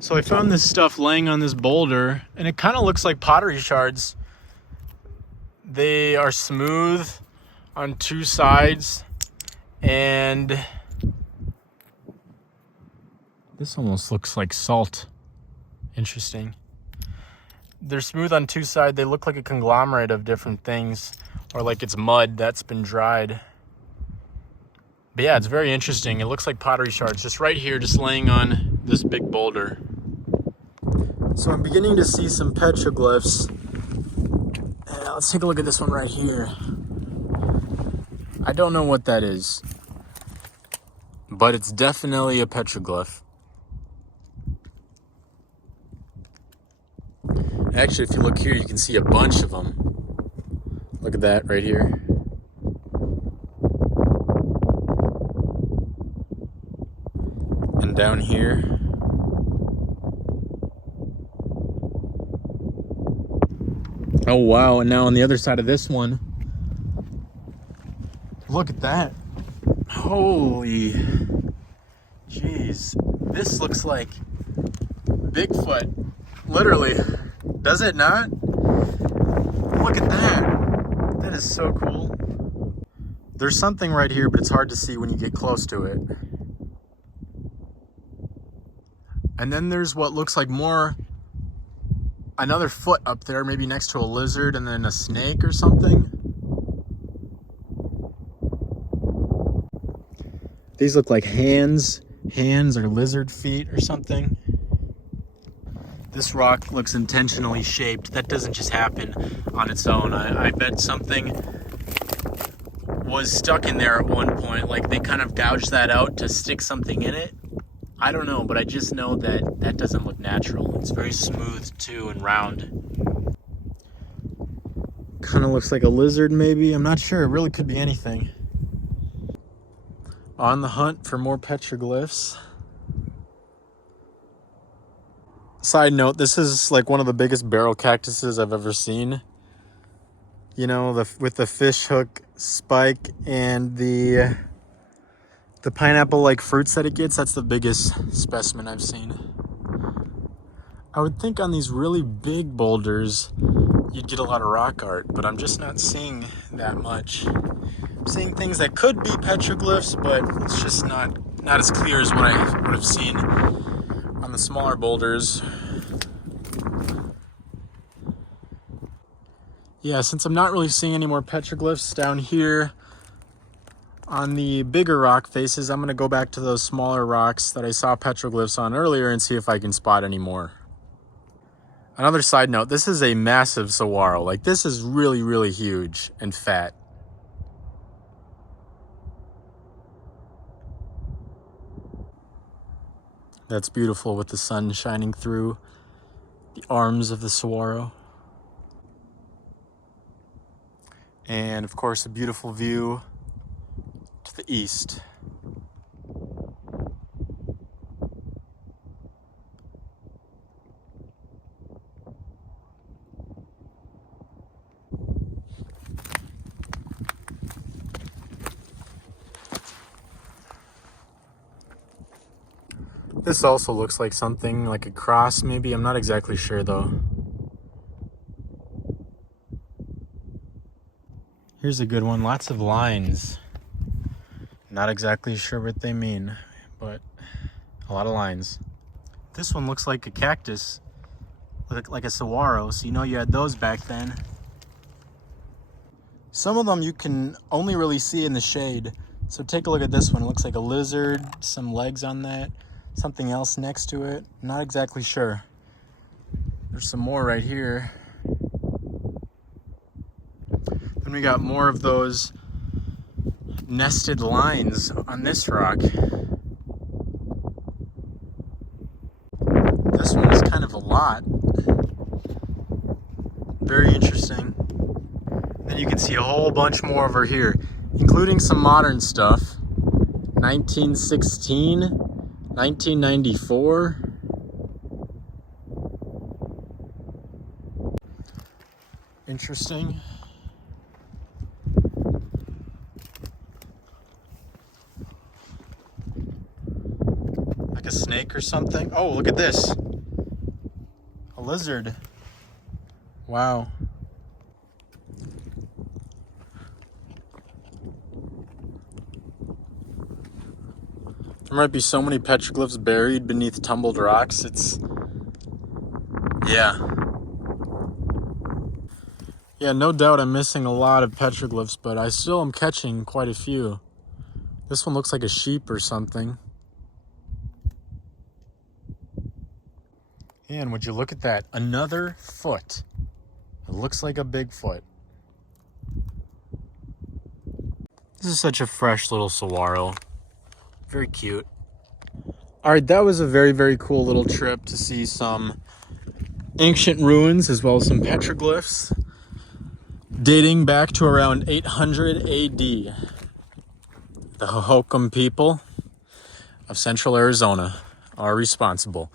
So I found this stuff laying on this boulder, and it kind of looks like pottery shards. They are smooth on two sides, and this almost looks like salt. Interesting. They're smooth on two sides. They look like a conglomerate of different things, or like it's mud that's been dried. But yeah, it's very interesting. It looks like pottery shards just right here, just laying on this big boulder. So I'm beginning to see some petroglyphs. Let's take a look at this one right here. I don't know what that is, but it's definitely a petroglyph. Actually, if you look here, you can see a bunch of them. Look at that right here. And down here. Oh wow, and now on the other side of this one, look at that. Holy jeez. This looks like Bigfoot. Literally. Does it not? Look at that. That is so cool. There's something right here, but it's hard to see when you get close to it. And then there's what looks like another foot up there, maybe next to a lizard, and then a snake or something. These look like hands or lizard feet or something. This rock looks intentionally shaped. That doesn't just happen on its own. I bet something was stuck in there at one point, like they kind of gouged that out to stick something in it. I don't know, but I just know that that doesn't look natural. It's very smooth too and round. Kind of looks like a lizard maybe. I'm not sure. It really could be anything. On the hunt for more petroglyphs. Side note, this is like one of the biggest barrel cactuses I've ever seen. You know, with the fish hook spike and the pineapple-like fruits that it gets, that's the biggest specimen I've seen. I would think on these really big boulders, you'd get a lot of rock art, but I'm just not seeing that much. I'm seeing things that could be petroglyphs, but it's just not as clear as what I would have seen on the smaller boulders. Yeah, since I'm not really seeing any more petroglyphs down here on the bigger rock faces, I'm going to go back to those smaller rocks that I saw petroglyphs on earlier and see if I can spot any more. Another side note, this is a massive saguaro. Like, this is really, really huge and fat. That's beautiful with the sun shining through the arms of the saguaro. And of course, a beautiful view to the east. This also looks like something like a cross maybe. I'm not exactly sure though. Here's a good one. Lots of lines. Not exactly sure what they mean, but a lot of lines. This one looks like a cactus, like a saguaro, so you know you had those back then. Some of them you can only really see in the shade. So take a look at this one. It looks like a lizard, some legs on that, something else next to it. Not exactly sure. There's some more right here. Then we got more of those nested lines on this rock. This one is kind of a lot. Very interesting. Then you can see a whole bunch more over here, including some modern stuff. 1916, 1994. Interesting. Like a snake or something. Oh, look at this. lizard. Wow. There might be so many petroglyphs buried beneath tumbled rocks. Yeah, no doubt I'm missing a lot of petroglyphs, but I still am catching quite a few. This one looks like a sheep or something. And would you look at that? Another foot. It looks like a Bigfoot. This is such a fresh little saguaro. Very cute. All right, that was a very, very cool little trip to see some ancient ruins as well as some petroglyphs dating back to around 800 AD. The Hohokam people of Central Arizona are responsible.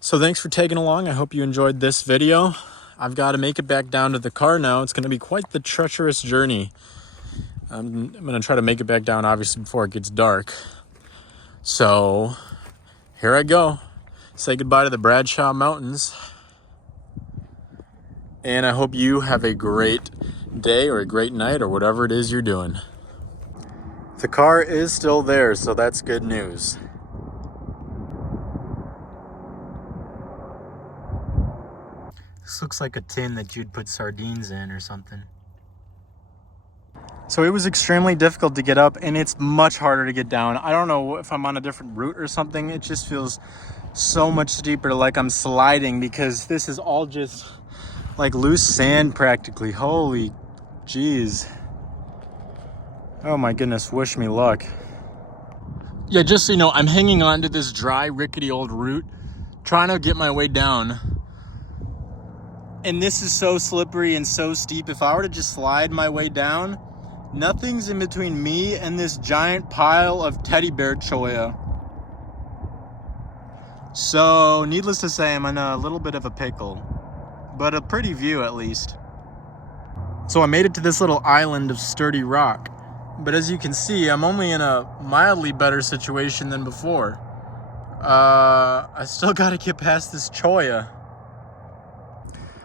So thanks for tagging along. I hope you enjoyed this video. I've got to make it back down to the car now. It's going to be quite the treacherous journey. I'm going to try to make it back down, obviously, before it gets dark. So here I go. Say goodbye to the Bradshaw Mountains. And I hope you have a great day or a great night or whatever it is you're doing. The car is still there, so that's good news. This looks like a tin that you'd put sardines in or something. So it was extremely difficult to get up, and it's much harder to get down. I don't know if I'm on a different route or something. It just feels so much steeper, like I'm sliding, because this is all just like loose sand practically. Holy jeez. Oh my goodness, wish me luck. Yeah, just so you know, I'm hanging on to this dry, rickety old route, trying to get my way down. And this is so slippery and so steep. If I were to just slide my way down, nothing's in between me and this giant pile of teddy bear cholla. So, needless to say, I'm in a little bit of a pickle, but a pretty view at least. So I made it to this little island of sturdy rock. But as you can see, I'm only in a mildly better situation than before. I still gotta get past this cholla.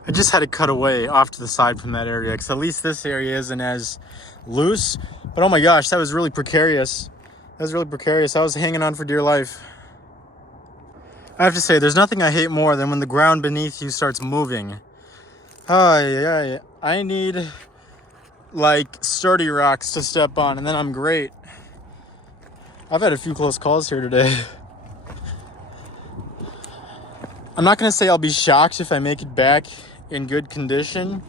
I just had to cut away off to the side from that area, because at least this area isn't as loose. But oh my gosh, that was really precarious. That was really precarious. I was hanging on for dear life. I have to say, there's nothing I hate more than when the ground beneath you starts moving. I need like sturdy rocks to step on, and then I'm great. I've had a few close calls here today. I'm not gonna say I'll be shocked if I make it back in good condition,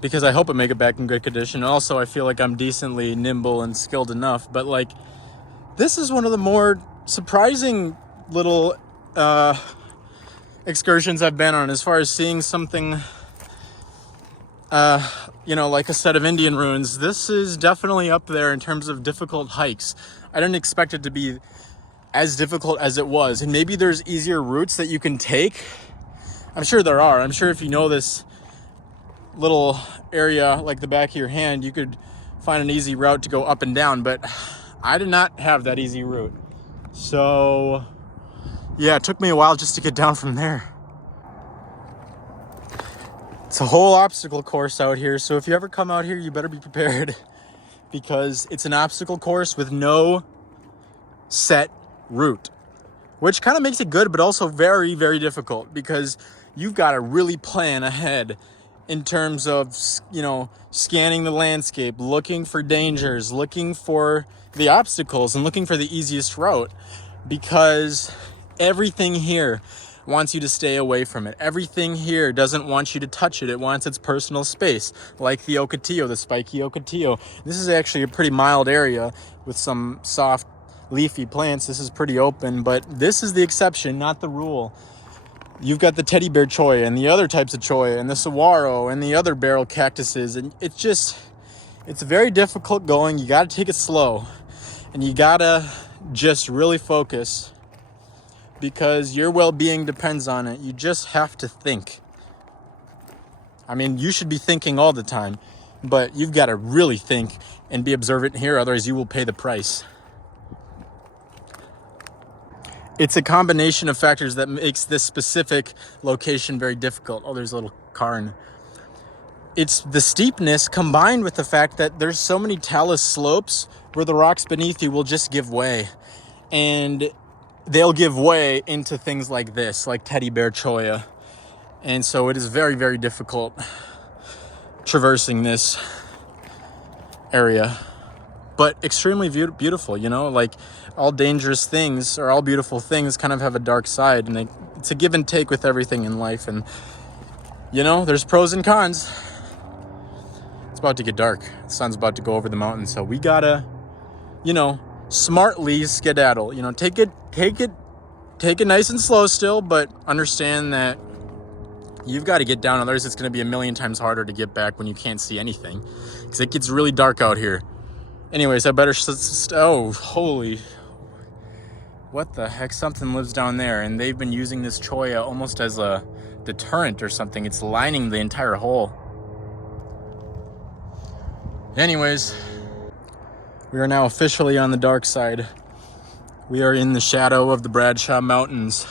because I hope I make it back in good condition. Also, I feel like I'm decently nimble and skilled enough, but like, this is one of the more surprising little excursions I've been on, as far as seeing something like a set of Indian ruins. This is definitely up there in terms of difficult hikes. I didn't expect it to be as difficult as it was, and maybe there's easier routes that you can take. I'm sure there are. I'm sure if you know this little area like the back of your hand, you could find an easy route to go up and down, but I did not have that easy route. So yeah, it took me a while just to get down from there. It's a whole obstacle course out here, so if you ever come out here, you better be prepared, because it's an obstacle course with no set route, which kind of makes it good, but also very, very difficult, because you've got to really plan ahead in terms of, scanning the landscape, looking for dangers, looking for the obstacles, and looking for the easiest route, because everything here wants you to stay away from it. Everything here doesn't want you to touch it. It wants its personal space, like the ocotillo, the spiky ocotillo. This is actually a pretty mild area with some soft leafy plants. This is pretty open, but this is the exception, not the rule. You've got the teddy bear cholla and the other types of cholla and the saguaro and the other barrel cactuses, and it's very difficult going. You got to take it slow, and you got to just really focus, because your well-being depends on it. You just have to think. I mean, you should be thinking all the time, but you've got to really think and be observant here, otherwise you will pay the price. it's a combination of factors that makes this specific location very difficult. Oh, there's a little cairn. It's the steepness combined with the fact that there's so many talus slopes where the rocks beneath you will just give way. And they'll give way into things like this, like teddy bear cholla. And so it is very, very difficult traversing this area. But extremely beautiful, you know, like all dangerous things or all beautiful things kind of have a dark side, and it's a give and take with everything in life. And, you know, there's pros and cons. It's about to get dark. The sun's about to go over the mountain. So we gotta, you know, smartly skedaddle, you know, take it nice and slow still, but understand that you've got to get down. Otherwise it's going to be a million times harder to get back when you can't see anything, because it gets really dark out here. Anyways, I better, oh, holy, what the heck? Something lives down there, and they've been using this cholla almost as a deterrent or something. It's lining the entire hole. Anyways, we are now officially on the dark side. We are in the shadow of the Bradshaw Mountains.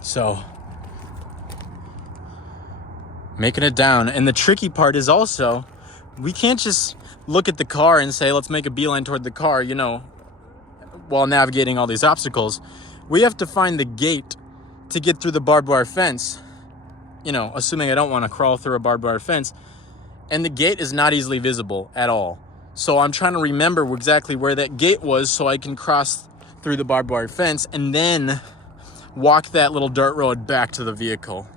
So, making it down. And the tricky part is also, we can't just look at the car and say, let's make a beeline toward the car, you know, while navigating all these obstacles. We have to find the gate to get through the barbed wire fence, you know, assuming I don't want to crawl through a barbed wire fence. And the gate is not easily visible at all. So I'm trying to remember exactly where that gate was so I can cross through the barbed wire fence and then walk that little dirt road back to the vehicle.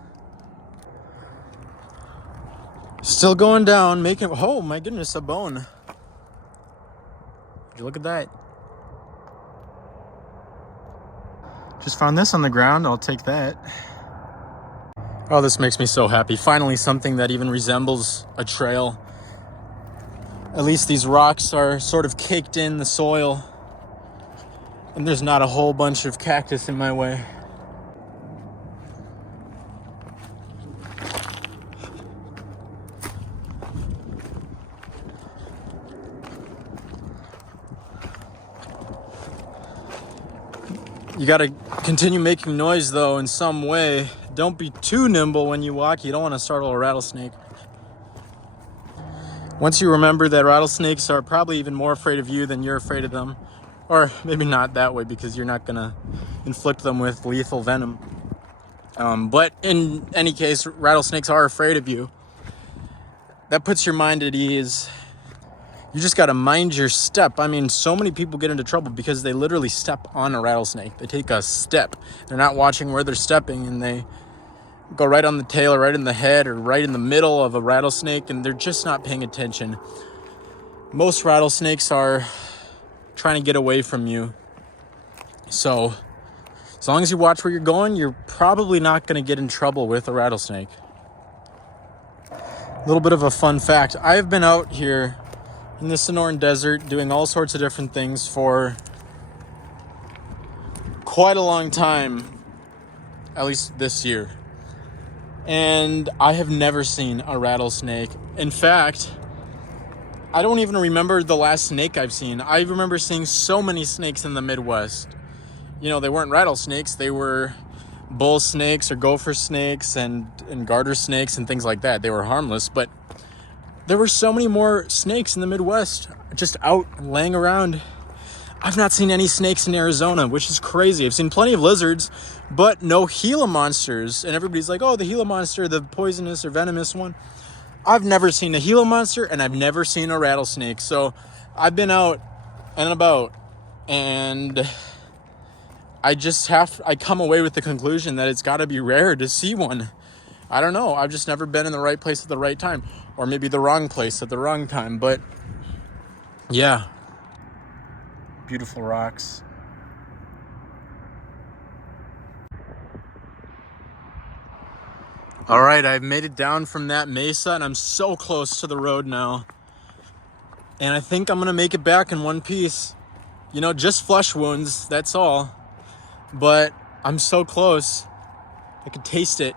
Still going down, making, oh my goodness, a bone. Would you look at that? Just found this on the ground, I'll take that. Oh, this makes me so happy. Finally, something that even resembles a trail. At least these rocks are sort of caked in the soil, and there's not a whole bunch of cactus in my way. You gotta continue making noise though in some way. Don't be too nimble when you walk. You don't want to startle a rattlesnake. Once you remember that rattlesnakes are probably even more afraid of you than you're afraid of them, or maybe not that way because you're not gonna inflict them with lethal venom. But in any case, rattlesnakes are afraid of you. That puts your mind at ease. You just gotta mind your step. I mean, so many people get into trouble because they literally step on a rattlesnake. They take a step. They're not watching where they're stepping, and they go right on the tail or right in the head or right in the middle of a rattlesnake, and they're just not paying attention. Most rattlesnakes are trying to get away from you. So as long as you watch where you're going, you're probably not going to get in trouble with a rattlesnake. A little bit of a fun fact. I've been out here in the Sonoran Desert doing all sorts of different things for quite a long time, at least this year. And I have never seen a rattlesnake. In fact, I don't even remember the last snake I've seen. I remember seeing so many snakes in the Midwest. You know, they weren't rattlesnakes. They were bull snakes or gopher snakes and garter snakes and things like that. They were harmless, but there were so many more snakes in the Midwest just out laying around. I've not seen any snakes in Arizona, which is crazy. I've seen plenty of lizards, but no Gila monsters. And everybody's like, oh, the Gila monster, the poisonous or venomous one. I've never seen a Gila monster, and I've never seen a rattlesnake. So I've been out and about, and I come away with the conclusion that it's got to be rare to see one. I don't know. I've just never been in the right place at the right time, or maybe the wrong place at the wrong time. But yeah, beautiful rocks. All right, I've made it down from that mesa, and I'm so close to the road now. And I think I'm gonna make it back in one piece. You know, just flesh wounds, that's all. But I'm so close. I can taste it.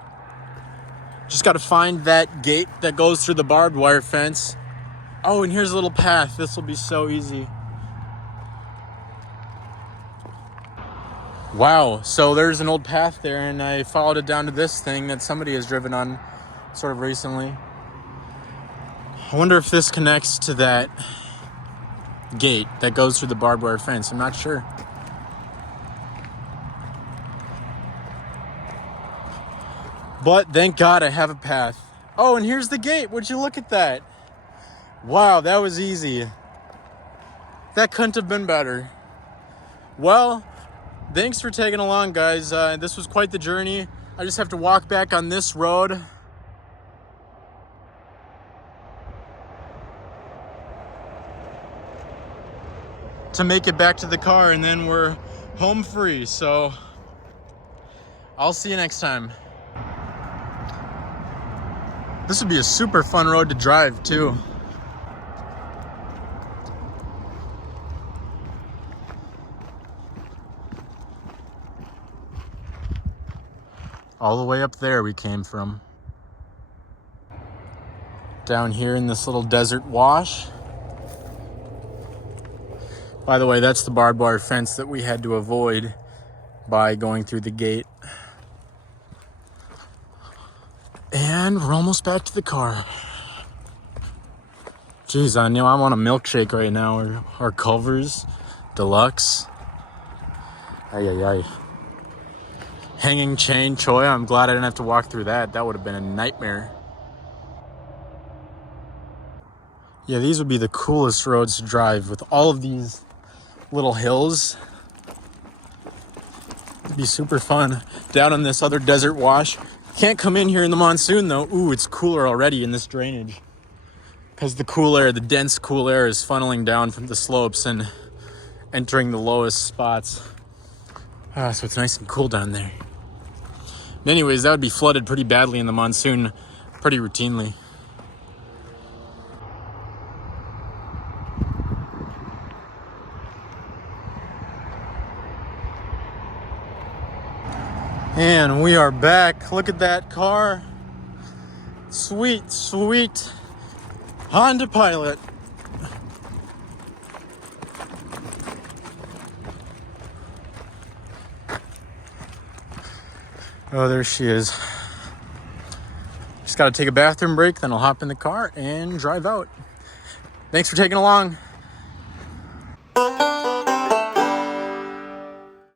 Just gotta find that gate that goes through the barbed wire fence. Oh, and here's a little path. This will be so easy. Wow, so there's an old path there, and I followed it down to this thing that somebody has driven on sort of recently. I wonder if this connects to that gate that goes through the barbed wire fence. I'm not sure. But thank God I have a path. Oh, and here's the gate. Would you look at that? Wow, that was easy. That couldn't have been better. Well, thanks for tagging along, guys. This was quite the journey. I just have to walk back on this road. To make it back to the car, and then we're home free. So I'll see you next time. This would be a super fun road to drive too. All the way up there we came from. Down here in this little desert wash. By the way, that's the barbed wire fence that we had to avoid by going through the gate. And we're almost back to the car. Jeez, I know I want a milkshake right now, or Culver's Deluxe. Ay, ay, ay. Hanging chain choy. I'm glad I didn't have to walk through that. That would have been a nightmare. Yeah, these would be the coolest roads to drive with all of these little hills. It'd be super fun. Down on this other desert wash. Can't come in here in the monsoon though. Ooh, it's cooler already in this drainage. Because the cool air, the dense cool air is funneling down from the slopes and entering the lowest spots. So it's nice and cool down there. Anyways, that would be flooded pretty badly in the monsoon, pretty routinely. And we are back. Look at that car. Sweet, sweet Honda Pilot. Oh, there she is. Just got to take a bathroom break, then I'll hop in the car and drive out. Thanks for taking along.